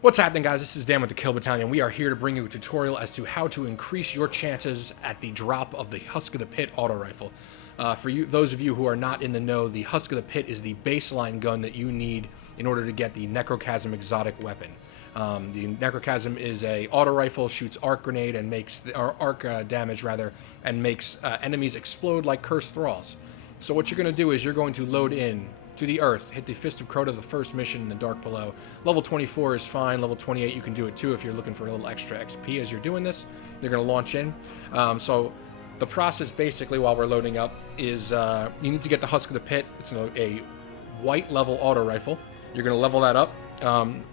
What's happening, guys? This is Dan with the Kill Battalion. We are here to bring you a tutorial as to how to increase your chances at the drop of the Husk of the Pit auto rifle. For you, those of you who are not in the know, the Husk of the Pit is the baseline gun that you need in order to get the Necrochasm exotic weapon. The Necrochasm is a auto rifle, shoots arc grenade and makes arc damage rather, and makes enemies explode like cursed thralls. So what you're going to do is you're going to load in to the earth, hit the Fist of Crota, the first mission in the dark below. Level 24 is fine. Level 28 you can do it too if you're looking for a little extra XP as you're doing this. You're going to launch in. So the process basically while we're loading up is you need to get the Husk of the Pit. It's a white level auto rifle. You're going to level that up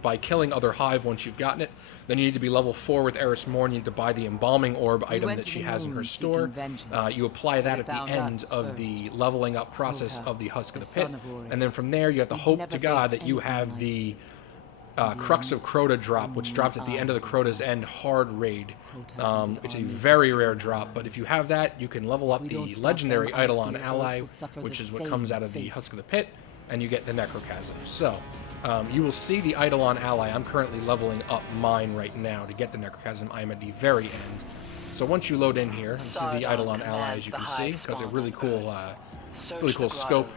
by killing other Hive once you've gotten it. Then you need to be level 4 with Eris Morn. You need to buy the Embalming Orb item that she has in her store. You apply that at the end of the leveling up process of the Husk of the Pit. And then from there, you have to hope to God that you have the Crux of Crota drop, which dropped at the end of the Crota's End hard raid. It's a very rare drop, but if you have that, you can level up the legendary Eidolon ally, which is what comes out of the Husk of the Pit, and you get the Necrochasm. So you will see the Eidolon ally. I'm currently leveling up mine right now to get the Necrochasm. I am at the very end. So once you load in here, this is the Eidolon ally, as you can see. It's got a really cool scope.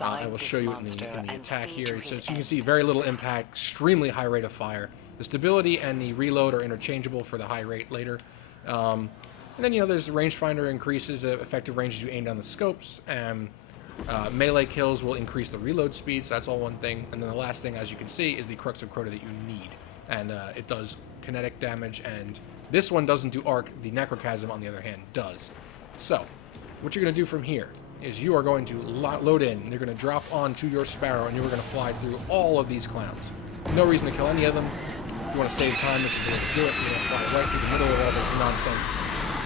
I will show you it in the attack here. So you can see very little impact, extremely high rate of fire. The stability and the reload are interchangeable for the high rate later. And then, there's the rangefinder increases effective range as you aim down the scopes. And melee kills will increase the reload speed, so that's all one thing. And then the last thing, as you can see, is the Crux of Crota that you need. And it does kinetic damage, and this one doesn't do arc. The Necrochasm, on the other hand, does. So, what you're going to do from here is you are going to load in. You're going to drop onto your Sparrow, and you're going to fly through all of these clowns. No reason to kill any of them. If you want to save time, this is the way to do it. You're going to fly right through the middle of all this nonsense.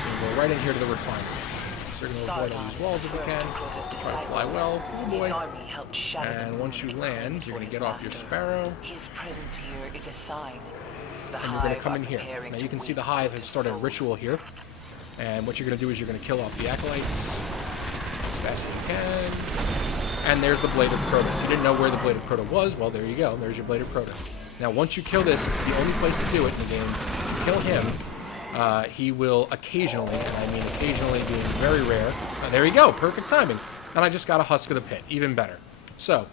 You're going to go right in here to the refinery. So you're going to avoid all these walls if you can. Try to fly well. Oh boy. And once you land, you're going to get off your Sparrow. His presence here is a sign. And you're going to come in here. Now you can see the Hive has started a ritual here. And what you're going to do is you're going to kill off the Acolytes as fast as you can. And there's the Blade of Crota. If you didn't know where the Blade of Crota was, well, there you go. There's your Blade of Crota. Now, once you kill this, it's the only place to do it in the game. Kill him. He will occasionally, and I mean occasionally being very rare. There you go, perfect timing. And I just got a Husk of the Pit, even better. So,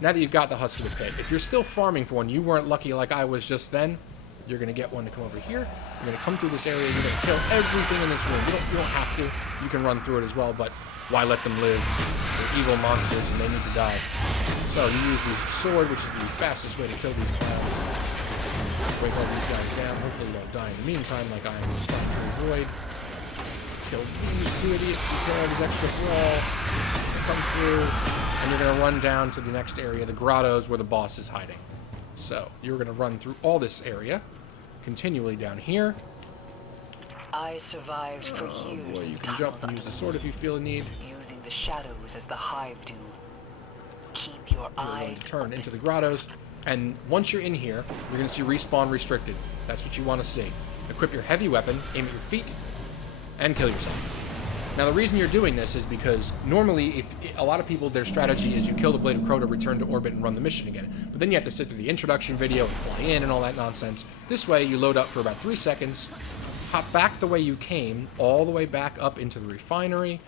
now that you've got the Husk of the Pit, if you're still farming for one, you weren't lucky like I was just then, you're going to get one to come over here. You're going to come through this area, you're going to kill everything in this room. You don't have to, you can run through it as well, but why let them live? They're evil monsters and they need to die. So, you use the sword, which is the fastest way to kill these clowns. Break all these guys down. Hopefully you don't die in the meantime like I am just trying to avoid. Kill these two idiots. You kill all these extra thrall. Come through. And you're going to run down to the next area, the grottos, where the boss is hiding. So, you're going to run through all this area. Continually down here. I survived for years. Boy, you can jump and use the sword if you feel a need. Using the shadows as the Hive do. Keep your eyes turn into the grottos. And once you're in here, you're going to see respawn restricted. That's what you want to see. Equip your heavy weapon, aim at your feet, and kill yourself. Now, the reason you're doing this is because normally, a lot of people, their strategy is you kill the Blade of Crota, return to orbit, and run the mission again. But then you have to sit through the introduction video and fly in and all that nonsense. This way, you load up for about 3 seconds, hop back the way you came, all the way back up into the refinery,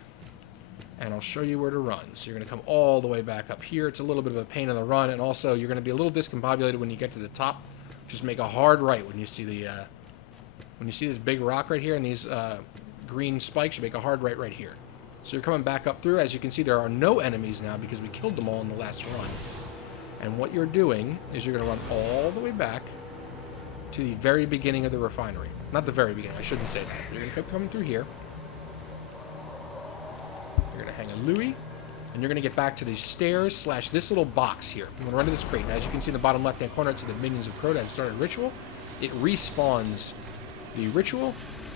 and I'll show you where to run. So you're going to come all the way back up here. It's a little bit of a pain in the run, and also you're going to be a little discombobulated when you get to the top. Just make a hard right when you see this big rock right here and these green spikes. You make a hard right here. So you're coming back up through. As you can see, there are no enemies now because we killed them all in the last run. And what you're doing is you're going to run all the way back to the very beginning of the refinery. Not the very beginning. I shouldn't say that. You're going to keep coming through here. You're going to hang a Louis, and you're going to get back to the stairs / this little box here. I'm going to run to this crate. Now, as you can see in the bottom left-hand corner, it's the minions of Crota have started ritual. It respawns the ritual.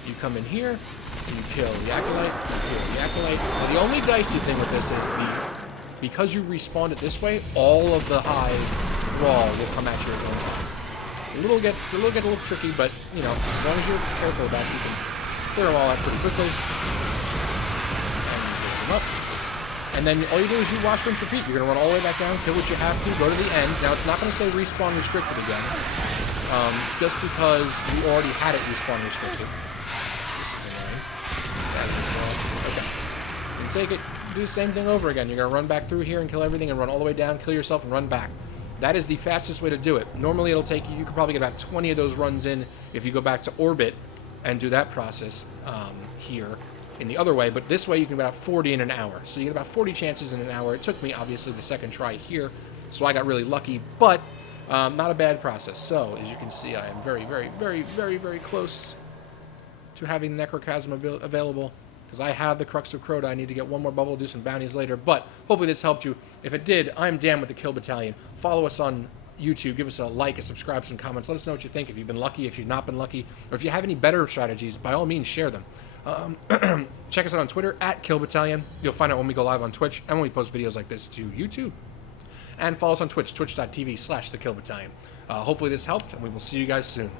You come in here, and you kill the Acolyte, Now, the only dicey thing with this is because you respawned it this way, all of the Hive Raw will come at you at one time. It'll get a little tricky, but, as long as you're careful about it, you can clear them all out pretty quickly. Up. And then all you do is you wash, rinse, repeat. You're going to run all the way back down, kill what you have to, go to the end. Now, it's not going to say respawn restricted again, just because we already had it respawn restricted. Okay. And take it, do the same thing over again. You're going to run back through here and kill everything and run all the way down, kill yourself, and run back. That is the fastest way to do it. Normally, it'll take you, you could probably get about 20 of those runs in if you go back to orbit and do that process here in the other way, but this way you can get about 40 in an hour. So you get about 40 chances in an hour. It took me, obviously, the second try here, so I got really lucky, but not a bad process. So, as you can see, I am very, very, very, very, very close to having the Necrochasm available, because I have the Crux of Crota. I need to get one more bubble, do some bounties later, but hopefully this helped you. If it did, I'm Dan with the Kill Battalion. Follow us on YouTube, give us a like, a subscribe, some comments. Let us know what you think, if you've been lucky, if you've not been lucky, or if you have any better strategies, by all means, share them. Check us out on Twitter, @Kill Battalion. You'll find out when we go live on Twitch and when we post videos like this to YouTube. And follow us on Twitch, twitch.tv/TheKillBattalion. Hopefully this helped, and we will see you guys soon.